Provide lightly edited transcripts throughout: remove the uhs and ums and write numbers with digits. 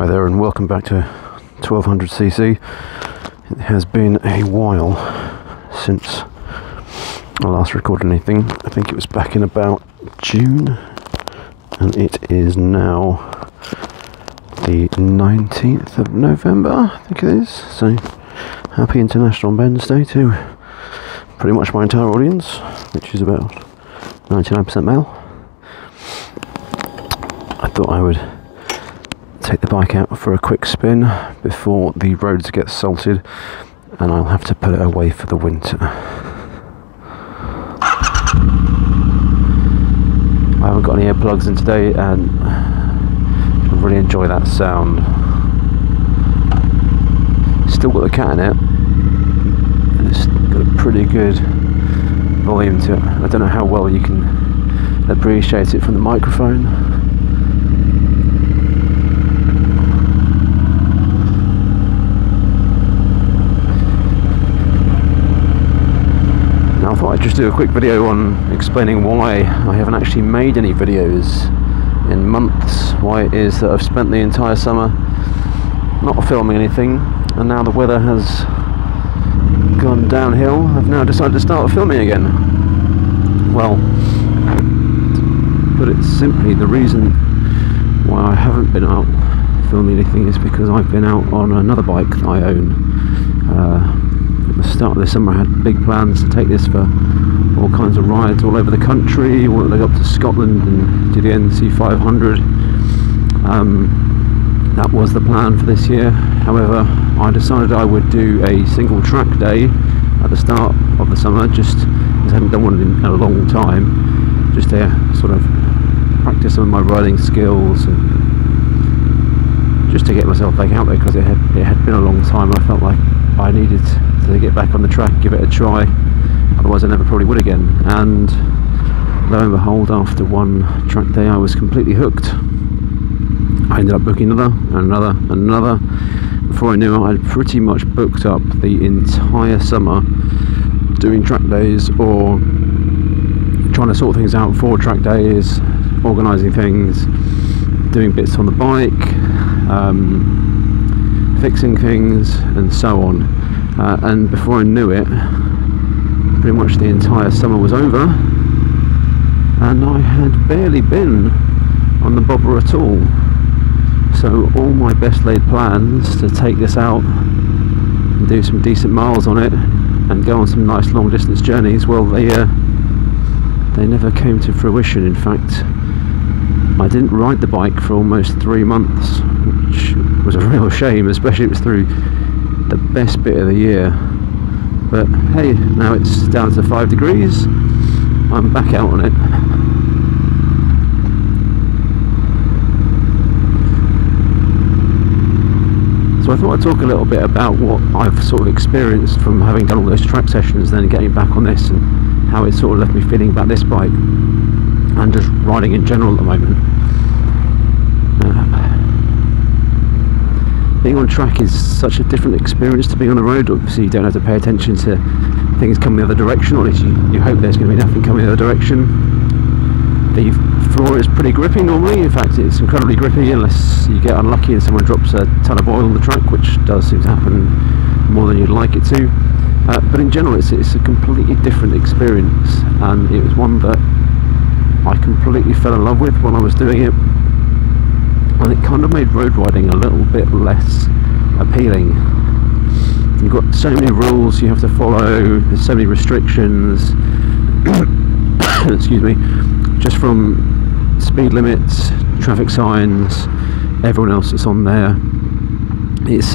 Hi there and welcome back to 1200cc. It has been a while since I last recorded anything. I think it was back in about June, and it is now the 19th of November, I think it is. So happy International Men's Day to pretty much my entire audience, which is about 99% male. I thought I would take the bike out for a quick spin before the roads get salted and I'll have to put it away for the winter. I haven't got any earplugs in today and I really enjoy that sound. Still got the cat in it and it's got a pretty good volume to it. I don't know how well you can appreciate it from the microphone. I thought I'd just do a quick video on explaining why I haven't actually made any videos in months, why it is that I've spent the entire summer not filming anything, and now the weather has gone downhill, I've now decided to start filming again. Well, to put it simply, the reason why I haven't been out filming anything is because I've been out on another bike that I own. At the start of the summer I had big plans to take this for all kinds of rides all over the country. I wanted to go up to Scotland and do the NC 500. That was the plan for this year. However, I decided I would do a single track day at the start of the summer, just because I hadn't done one in a long time, just to sort of practice some of my riding skills and just to get myself back out there, because it had been a long time. I felt like I needed to get back on the track, give it a try, otherwise I never probably would again. And lo and behold, after one track day I was completely hooked. I ended up booking another. Before I knew it, I'd pretty much booked up the entire summer doing track days or trying to sort things out for track days, organising things, doing bits on the bike, fixing things and so on. And before I knew it, pretty much the entire summer was over and I had barely been on the bobber at all. So all my best laid plans to take this out and do some decent miles on it and go on some nice long distance journeys, well, they never came to fruition. In fact, I didn't ride the bike for almost 3 months, which was a real shame, especially it was through the best bit of the year. But hey, now it's down to 5 degrees, I'm back out on it. So I thought I'd talk a little bit about what I've sort of experienced from having done all those track sessions, then getting back on this, and how it sort of left me feeling about this bike and just riding in general at the moment. Being on track is such a different experience to being on the road. Obviously you don't have to pay attention to things coming the other direction, or at least you hope there's going to be nothing coming the other direction. The floor is pretty grippy normally. In fact, it's incredibly grippy unless you get unlucky and someone drops a ton of oil on the track, which does seem to happen more than you'd like it to. But in general it's a completely different experience, and it was one that I completely fell in love with when I was doing it. And it kind of made road riding a little bit less appealing. You've got so many rules you have to follow, there's so many restrictions, excuse me, just from speed limits, traffic signs, everyone else that's on there. It's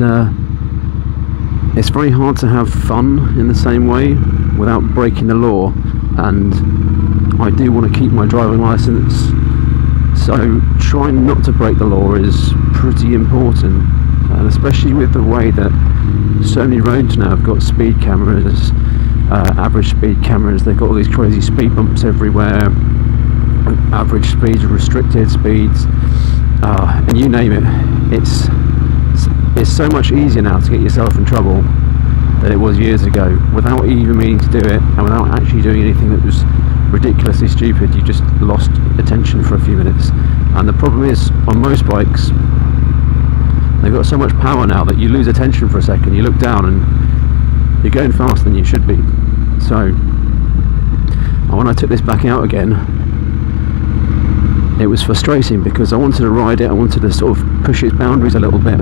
very hard to have fun in the same way without breaking the law, and I do want to keep my driving licence. So trying not to break the law is pretty important, and especially with the way that so many roads now have got speed cameras, average speed cameras. They've got all these crazy speed bumps everywhere, average speeds, restricted speeds, and you name it. It's so much easier now to get yourself in trouble than it was years ago, without even meaning to do it and without actually doing anything that was ridiculously stupid. You just lost attention for a few minutes. And the problem is, on most bikes They've got so much power now that you lose attention for a second. You look down and you're going faster than you should be. So when I took this back out again, it was frustrating because I wanted to ride it, I wanted to sort of push its boundaries a little bit,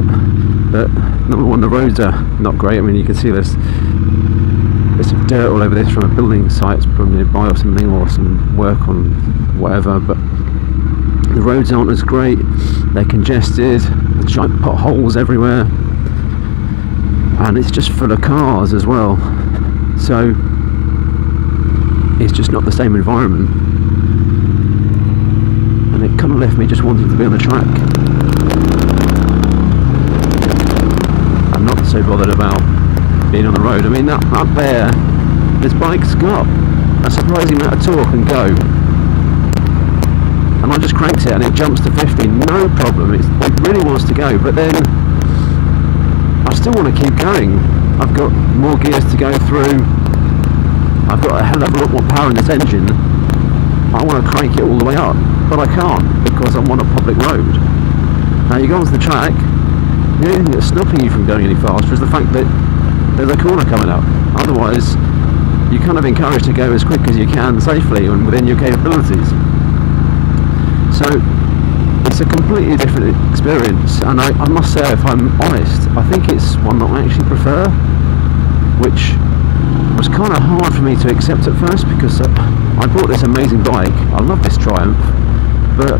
but number one, the roads are not great. I mean, you can see there's some dirt all over this from a building site, it's probably nearby or something, or some work on whatever, but the roads aren't as great, they're congested, there's giant potholes everywhere, and it's just full of cars as well, so it's just not the same environment, and it kind of left me just wanting to be on the track. I'm not so bothered about being on the road. I mean, up there, this bike's got a surprising amount of torque and go, and I just cranked it and it jumps to 50, no problem. It really wants to go, but then I still want to keep going. I've got more gears to go through, I've got a hell of a lot more power in this engine. I want to crank it all the way up, but I can't because I'm on a public road. Now you go onto the track, the only thing that's stopping you from going any faster is the fact that there's a corner coming up. Otherwise, you're kind of encouraged to go as quick as you can safely and within your capabilities. So it's a completely different experience, and I must say, if I'm honest, I think it's one that I actually prefer, which was kind of hard for me to accept at first because I bought this amazing bike. I love this Triumph, but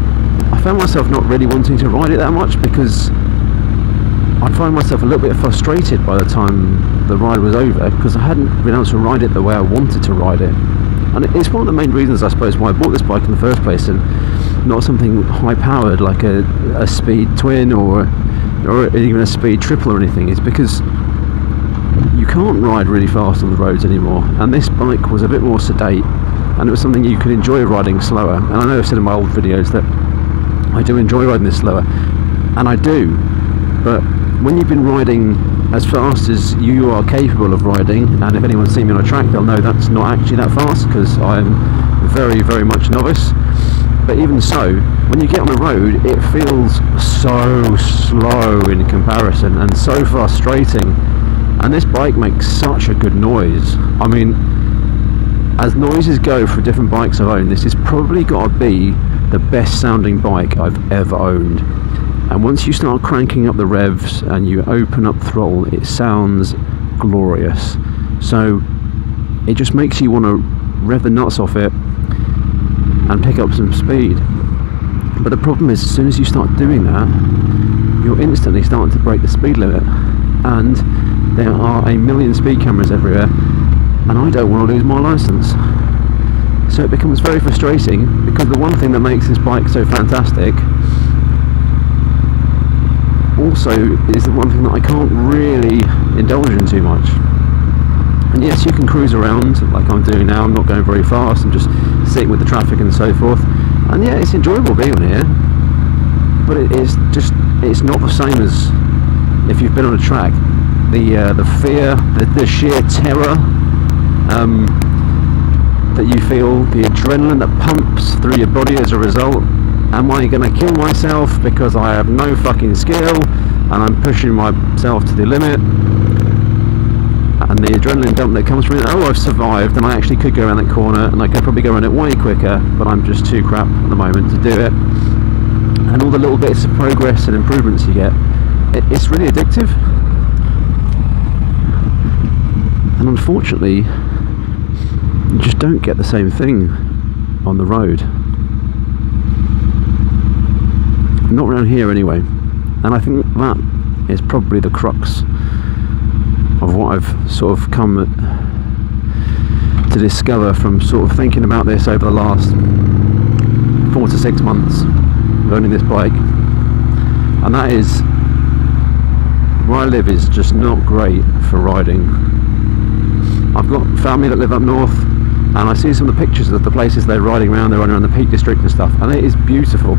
I found myself not really wanting to ride it that much because I'd find myself a little bit frustrated by the time the ride was over because I hadn't been able to ride it the way I wanted to ride it. And it's one of the main reasons, I suppose, why I bought this bike in the first place, and not something high powered like a speed twin or even a speed triple or anything, is because you can't ride really fast on the roads anymore, and this bike was a bit more sedate and it was something you could enjoy riding slower. And I know I've said in my old videos that I do enjoy riding this slower, and I do, but when you've been riding as fast as you are capable of riding, and if anyone's seen me on a track they'll know that's not actually that fast because I'm very, very much novice, but even so, when you get on the road it feels so slow in comparison and so frustrating, and this bike makes such a good noise. I mean, as noises go for different bikes I've owned, this has probably got to be the best sounding bike I've ever owned. And once you start cranking up the revs and you open up throttle, it sounds glorious. So it just makes you want to rev the nuts off it and pick up some speed. But the problem is, as soon as you start doing that, you're instantly starting to break the speed limit, and there are a million speed cameras everywhere, and I don't want to lose my license. So it becomes very frustrating, because the one thing that makes this bike so fantastic also is the one thing that I can't really indulge in too much. And yes, you can cruise around like I'm doing now. I'm not going very fast, I'm just sitting with the traffic and so forth, and yeah, it's enjoyable being on here, but it's not the same as if you've been on a track. The fear, the sheer terror that you feel, the adrenaline that pumps through your body as a result. Am I going to kill myself because I have no fucking skill and I'm pushing myself to the limit? And the adrenaline dump that comes from it, oh, I've survived and I actually could go around that corner and I could probably go around it way quicker, but I'm just too crap at the moment to do it. And all the little bits of progress and improvements you get, it's really addictive. And unfortunately, you just don't get the same thing on the road. Not around here anyway. And I think that is probably the crux of what I've sort of come to discover from sort of thinking about this over the last 4 to 6 months of owning this bike. And that is, where I live is just not great for riding. I've got family that live up north, and I see some of the pictures of the places they're riding around. They're riding around the Peak District and stuff, and it is beautiful.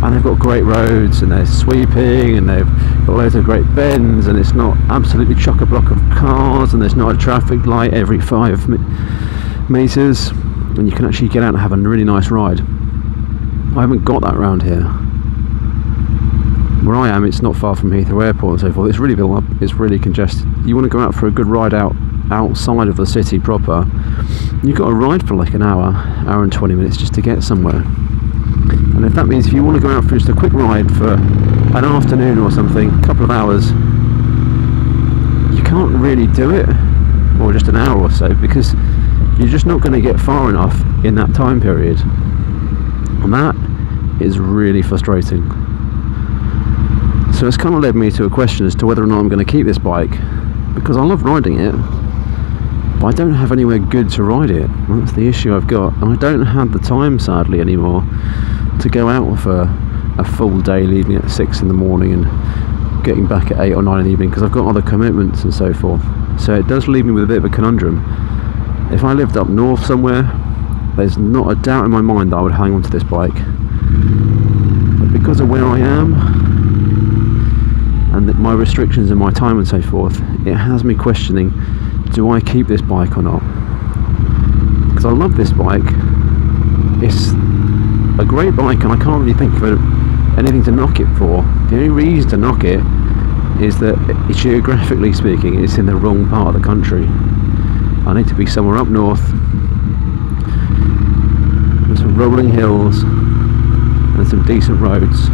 And they've got great roads, and they're sweeping, and they've got loads of great bends, and it's not absolutely chock-a-block of cars, and there's not a traffic light every 5 meters, and you can actually get out and have a really nice ride. I haven't got that around here. where I am, it's not far from Heathrow Airport and so forth. It's really built up, it's really congested. You want to go out for a good ride outside of the city proper, you've got to ride for like an hour and 20 minutes just to get somewhere. And if that means if you want to go out for just a quick ride for an afternoon or something, a couple of hours, you can't really do it, or just an hour or so, because you're just not going to get far enough in that time period. And that is really frustrating. So it's kind of led me to a question as to whether or not I'm going to keep this bike, because I love riding it, but I don't have anywhere good to ride it. That's the issue I've got, and I don't have the time, sadly, anymore to go out for a full day, leaving at 6 in the morning and getting back at 8 or 9 in the evening, because I've got other commitments and so forth. So it does leave me with a bit of a conundrum. If I lived up north somewhere, there's not a doubt in my mind that I would hang on to this bike, but because of where I am and my restrictions and my time and so forth, it has me questioning, do I keep this bike or not? Because I love this bike, it's a great bike, and I can't really think of anything to knock it for. The only reason to knock it is that, geographically speaking, it's in the wrong part of the country. I need to be somewhere up north with some rolling hills and some decent roads,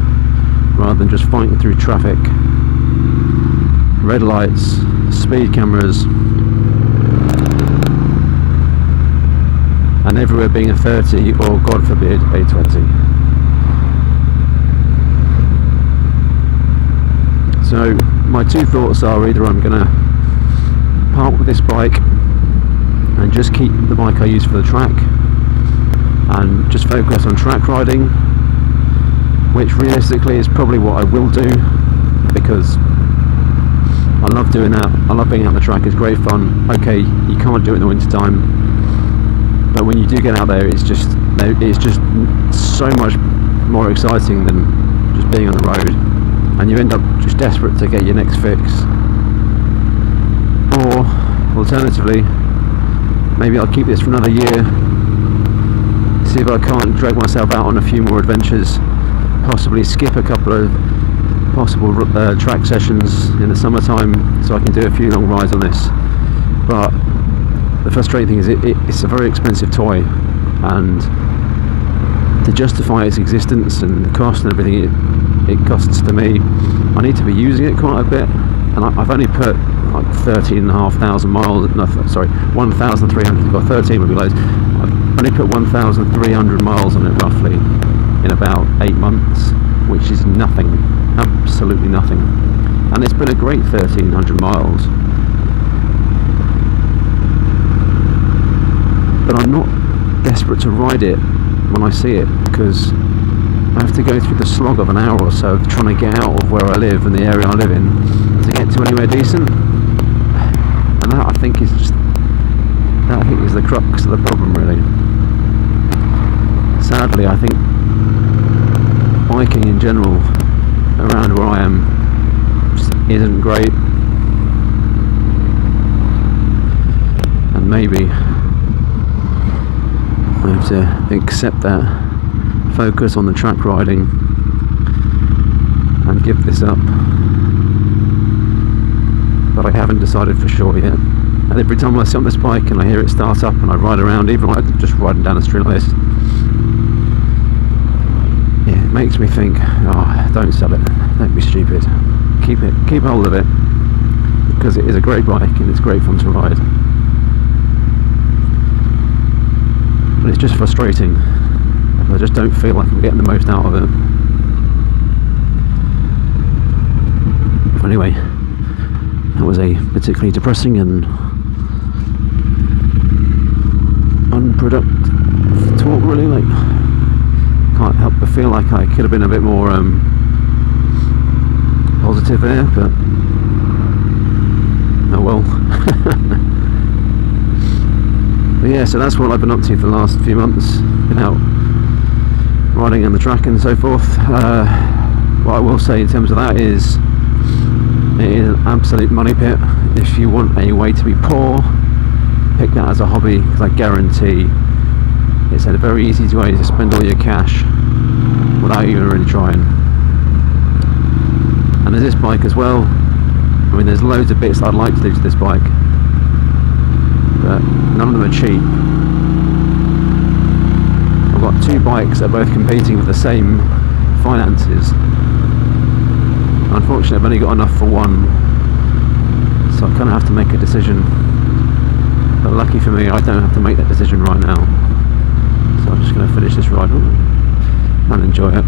rather than just fighting through traffic, red lights, speed cameras, and everywhere being a 30 or, God forbid, a 20. So my two thoughts are, either I'm going to part with this bike and just keep the bike I use for the track and just focus on track riding, which realistically is probably what I will do, because I love doing that. I love being out on the track, it's great fun. Okay, you can't do it in the winter time, but when you do get out there, it's just so much more exciting than just being on the road, and you end up just desperate to get your next fix. Or alternatively, maybe I'll keep this for another year, see if I can't drag myself out on a few more adventures, possibly skip a couple of possible track sessions in the summertime so I can do a few long rides on this. But the frustrating thing is it's a very expensive toy, and to justify its existence and the cost and everything it costs to me, I need to be using it quite a bit, and I've only put like 13,500 miles, no, sorry, 1,300, got 13 would be loads. I've only put 1,300 miles on it roughly in about 8 months, which is nothing, absolutely nothing. And it's been a great 1,300 miles. But I'm not desperate to ride it when I see it, because I have to go through the slog of an hour or so of trying to get out of where I live and the area I live in to get to anywhere decent. And that, I think, is the crux of the problem, really. Sadly, I think biking in general around where I am just isn't great, and maybe I have to accept that, focus on the track riding and give this up. But I haven't decided for sure yet. And every time I sit on this bike and I hear it start up and I ride around, even like just riding down the street like this, yeah, it makes me think, oh, don't sell it, don't be stupid, keep hold of it, because it is a great bike and it's great fun to ride. But it's just frustrating. I just don't feel like I'm getting the most out of it. But anyway, that was a particularly depressing and unproductive talk, really. Like, can't help but feel like I could have been a bit more positive there, but oh well. But yeah, so that's what I've been up to for the last few months. Been out riding on the track and so forth. What I will say in terms of that is, it is an absolute money pit. If you want a way to be poor, pick that as a hobby, because I guarantee it's a very easy way to spend all your cash without even really trying. And there's this bike as well. I mean, there's loads of bits I'd like to do to this bike, but none of them are cheap. I've got two bikes that are both competing for the same finances. Unfortunately, I've only got enough for one, so I kind of have to make a decision. But lucky for me, I don't have to make that decision right now. So I'm just going to finish this ride and enjoy it.